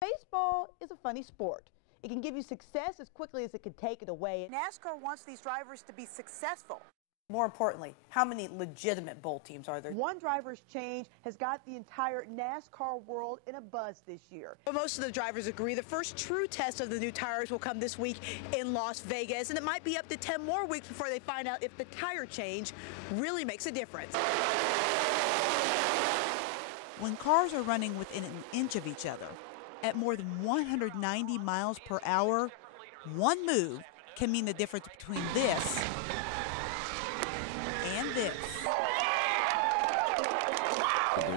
Baseball is a funny sport. It can give you success as quickly as it can take it away. NASCAR wants these drivers to be successful. More importantly, how many legitimate bowl teams are there? One driver's change has got the entire NASCAR world in a buzz this year. But most of the drivers agree the first true test of the new tires will come this week in Las Vegas, and it might be up to 10 more weeks before they find out if the tire change really makes a difference. When cars are running within an inch of each other at more than 190 miles per hour, one move can mean the difference between this and this.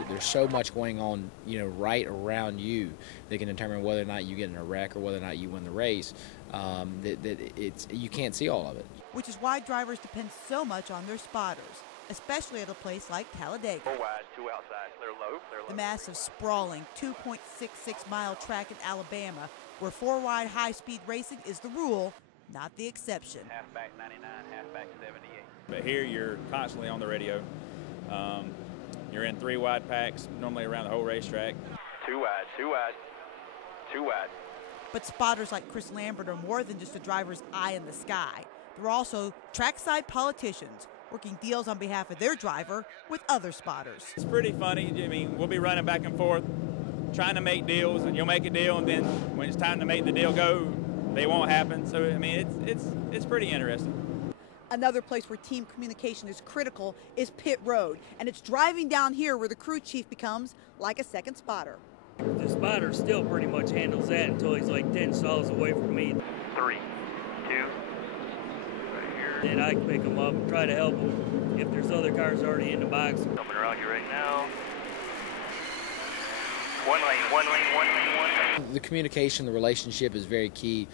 There's so much going on, right around you that can determine whether or not you get in a wreck or whether or not you win the race. You can't see all of it. Which is why drivers depend so much on their spotters, especially at a place like Talladega. 4 wide, 2 outside, clear low, clear low. The massive, sprawling 2.66-mile track in Alabama, where 4-wide high-speed racing is the rule, not the exception. Halfback 99, halfback 78. But here you're constantly on the radio. You're in 3 wide packs, normally around the whole racetrack. 2 wide, 2 wide, 2 wide. But spotters like Chris Lambert are more than just a driver's eye in the sky. They're also trackside politicians, working deals on behalf of their driver with other spotters. It's pretty funny. I mean, we'll be running back and forth, trying to make deals, and you'll make a deal, and then when it's time to make the deal go, they won't happen. So, I mean, it's pretty interesting. Another place where team communication is critical is pit road, and it's driving down here where the crew chief becomes like a second spotter. The spotter still pretty much handles that until he's like 10 stalls away from me. 3, 2, right here. Then I can pick him up and try to help him if there's other cars already in the box. Coming around you right now. 1 lane, 1 lane, 1 lane, 1 lane. The communication, the relationship is very key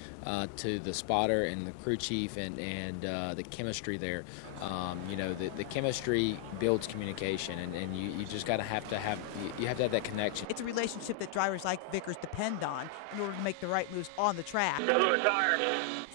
to the spotter and the crew chief and the chemistry there. The chemistry builds communication, and you just got to have that connection. It's a relationship that drivers like Vickers depend on in order to make the right moves on the track.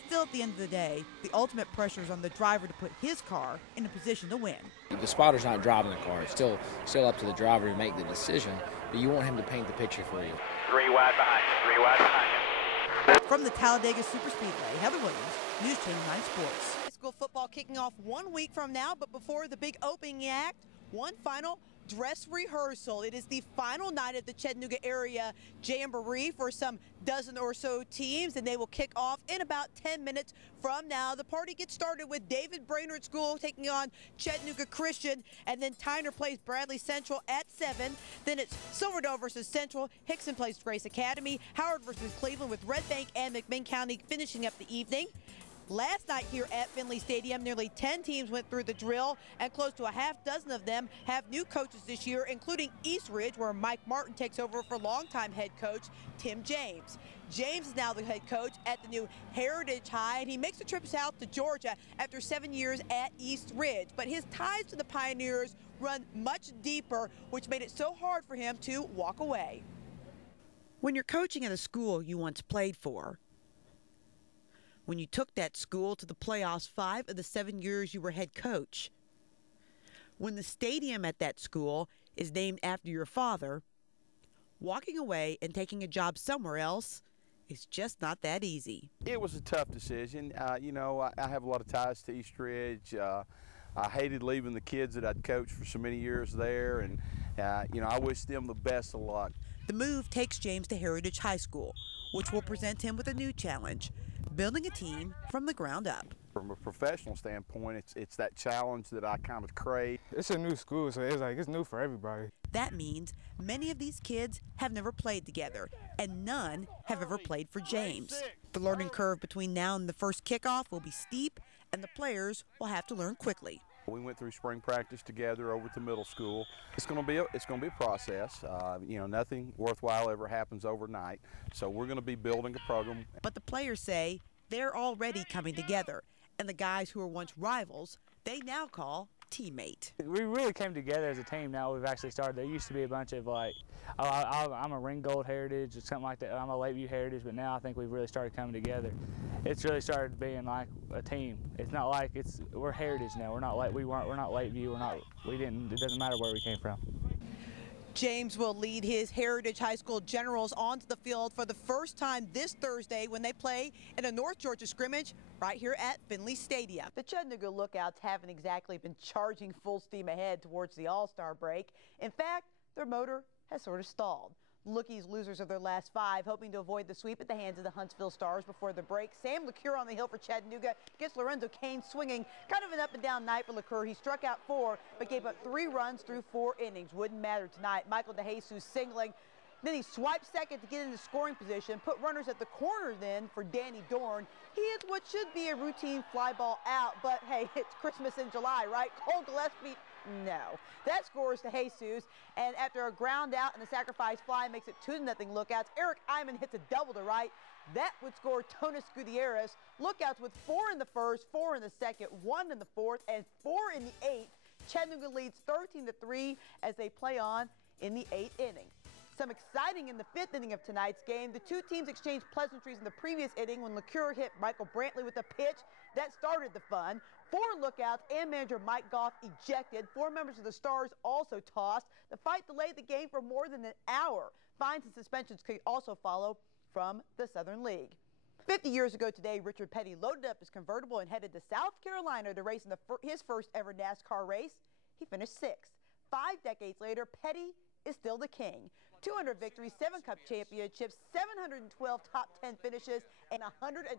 Still, at the end of the day, the ultimate pressure is on the driver to put his car in a position to win. The spotter's not driving the car. It's still up to the driver to make the decision, but you want him to paint the picture for you. 3 wide behind you, 3 wide behind you. From the Talladega Superspeedway, Heather Williams, News Channel 9 Sports. High school football kicking off 1 week from now, but before the big opening act, one final dress rehearsal. It is the final night at the Chattanooga area Jamboree for some dozen or so teams, and they will kick off in about 10 minutes from now. The party gets started with David Brainerd School taking on Chattanooga Christian, and then Tyner plays Bradley Central at 7. Then it's Silverdale versus Central. Hickson plays Grace Academy. Howard versus Cleveland, with Red Bank and McMinn County finishing up the evening. Last night here at Finley Stadium, nearly 10 teams went through the drill, and close to a half dozen of them have new coaches this year, including East Ridge, where Mike Martin takes over for longtime head coach Tim James. James is now the head coach at the new Heritage High, and he makes a trip south to Georgia after 7 years at East Ridge. But his ties to the Pioneers run much deeper, which made it so hard for him to walk away. When you're coaching at a school you once played for, when you took that school to the playoffs 5 of the 7 years you were head coach, when the stadium at that school is named after your father, walking away and taking a job somewhere else is just not that easy. It was a tough decision. I have a lot of ties to East Ridge. I hated leaving the kids that I'd coached for so many years there, and I wish them the best of luck. The move takes James to Heritage High School, which will present him with a new challenge: building a team from the ground up. From a professional standpoint, it's that challenge that I kind of crave. It's a new school, so it's new for everybody. That means many of these kids have never played together, and none have ever played for James. The learning curve between now and the first kickoff will be steep, and the players will have to learn quickly. We went through spring practice together over at the middle school. It's going to be a process. Nothing worthwhile ever happens overnight. So we're going to be building a program. But the players say they're already coming together, and the guys who were once rivals, they now call teammate. We really came together as a team. Now we've actually started. There used to be a bunch of I'm a Ringgold Heritage or something like that. I'm a Lakeview Heritage, but now I think we've really started coming together. It's really started being like a team. It's not like we're Heritage now. We're not Lakeview. It doesn't matter where we came from. James will lead his Heritage High School Generals onto the field for the first time this Thursday when they play in a North Georgia scrimmage right here at Finley Stadium. The Chattanooga Lookouts haven't exactly been charging full steam ahead towards the All-Star break. In fact, their motor has sort of stalled. Lookies losers of their last 5, hoping to avoid the sweep at the hands of the Huntsville Stars before the break. Sam LeCure on the hill for Chattanooga gets Lorenzo Kane swinging. Kind of an up-and-down night for LeCure. He struck out 4, but gave up 3 runs through 4 innings. Wouldn't matter tonight. Michael DeJesus singling. Then he swiped second to get into scoring position, put runners at the corner then for Danny Dorn. He hits what should be a routine fly ball out, but hey, it's Christmas in July, right? Cole Gillespie, no. That scores to Jesus, and after a ground out and a sacrifice fly makes it 2-0 Lookouts. Eric Iman hits a double to right. That would score Tonis Gutierrez. Lookouts with 4 in the first, 4 in the second, 1 in the fourth, and 4 in the 8th. Chattanooga leads 13-3 as they play on in the 8th inning. Some exciting in the 5th inning of tonight's game. The 2 teams exchanged pleasantries in the previous inning when LeCure hit Michael Brantley with a pitch. That started the fun. 4 Lookouts and manager Mike Goff ejected. 4 members of the Stars also tossed. The fight delayed the game for more than an hour. Fines and suspensions could also follow from the Southern League. 50 years ago today, Richard Petty loaded up his convertible and headed to South Carolina to race in his first ever NASCAR race. He finished 6th. 5 decades later, Petty is still the king. 200 victories, 7 Cup championships, 712 top 10 finishes, and 123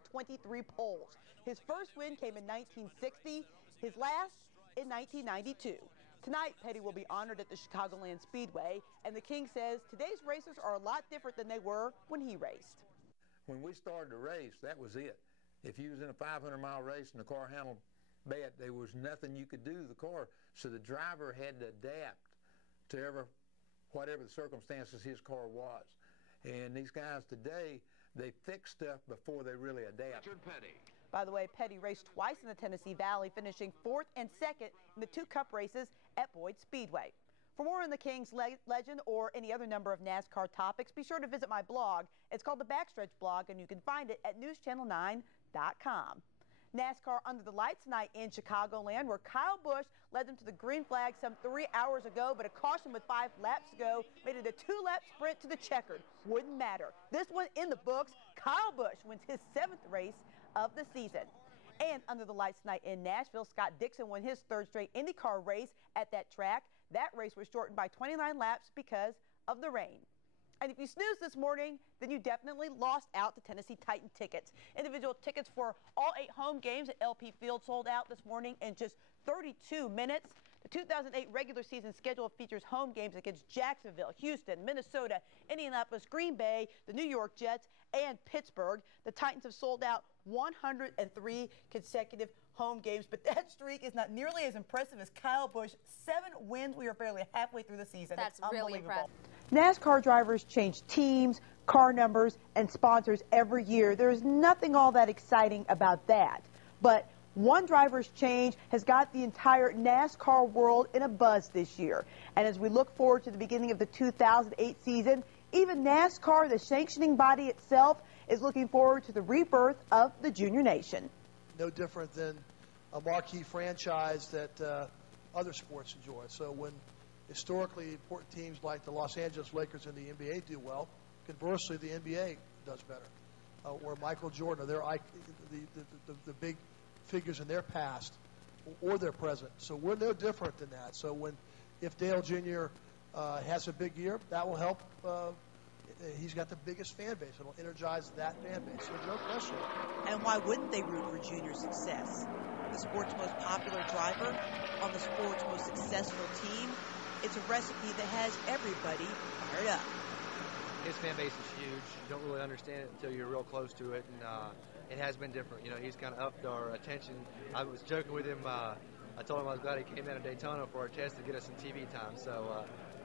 poles. His first win came in 1960, his last in 1992. Tonight, Petty will be honored at the Chicagoland Speedway, and the king says today's racers are a lot different than they were when he raced. When we started the race, that was it. If you was in a 500-mile race and the car handled bad, there was nothing you could do to the car, so the driver had to adapt to whatever the circumstances his car was. And these guys today, they fix stuff before they really adapt. Richard Petty. By the way, Petty raced twice in the Tennessee Valley, finishing 4th and 2nd in the 2 Cup races at Boyd Speedway. For more on the King's legend or any other number of NASCAR topics, be sure to visit my blog. It's called the Backstretch Blog, and you can find it at newschannel9.com. NASCAR under the lights tonight in Chicagoland, where Kyle Busch led them to the green flag some 3 hours ago, but a caution with 5 laps to go made it a 2-lap sprint to the checkered. Wouldn't matter. This one in the books. Kyle Busch wins his 7th race of the season. And under the lights tonight in Nashville, Scott Dixon won his 3rd straight IndyCar race at that track. That race was shortened by 29 laps because of the rain. And if you snoozed this morning, then you definitely lost out to Tennessee Titan tickets. Individual tickets for all 8 home games at LP Field sold out this morning in just 32 minutes. The 2008 regular season schedule features home games against Jacksonville, Houston, Minnesota, Indianapolis, Green Bay, the New York Jets, and Pittsburgh. The Titans have sold out 103 consecutive home games, but that streak is not nearly as impressive as Kyle Busch. 7 wins. We are barely halfway through the season. That's really impressive. NASCAR drivers change teams, car numbers, and sponsors every year. There's nothing all that exciting about that. But one driver's change has got the entire NASCAR world in a buzz this year. And as we look forward to the beginning of the 2008 season, even NASCAR, the sanctioning body itself, is looking forward to the rebirth of the Junior Nation. No different than a marquee franchise that other sports enjoy. So when historically important teams like the Los Angeles Lakers and the NBA do well, conversely, the NBA does better. Where Michael Jordan, the big figures in their past or their present. So we're no different than that. So if Dale Jr. Has a big year, that will help. He's got the biggest fan base. It'll energize that fan base. There's no question. And why wouldn't they root for Junior's success? The sport's most popular driver on the sport's most successful team. It's a recipe that has everybody fired up. His fan base is huge. You don't really understand it until you're real close to it, and it has been different. You know, he's kind of upped our attention. I was joking with him. I told him I was glad he came down to Daytona for our test to get us some TV time. So,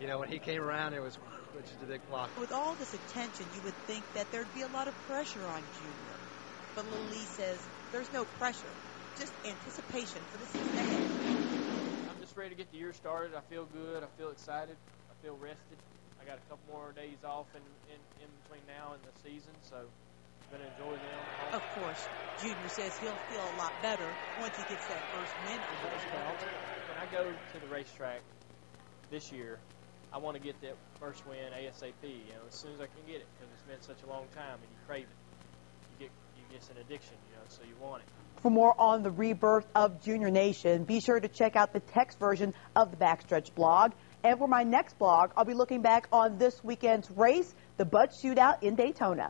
you know, when he came around, it was just a big block. With all this attention, you would think that there'd be a lot of pressure on Junior. But Lee says there's no pressure, just anticipation for the season ahead. I'm just ready to get the year started. I feel good. I feel excited. I feel rested. I got a couple more days off in between now and the season, so I'm going to enjoy them. Of course, Junior says he'll feel a lot better once he gets that first win under his belt. When I go to the racetrack this year, I want to get that first win ASAP, you know, as soon as I can get it, because it's been such a long time and you crave it. It's an addiction, you know, so you want it. For more on the rebirth of Junior Nation, be sure to check out the text version of the Backstretch blog. And for my next blog, I'll be looking back on this weekend's race, the Bud Shootout in Daytona.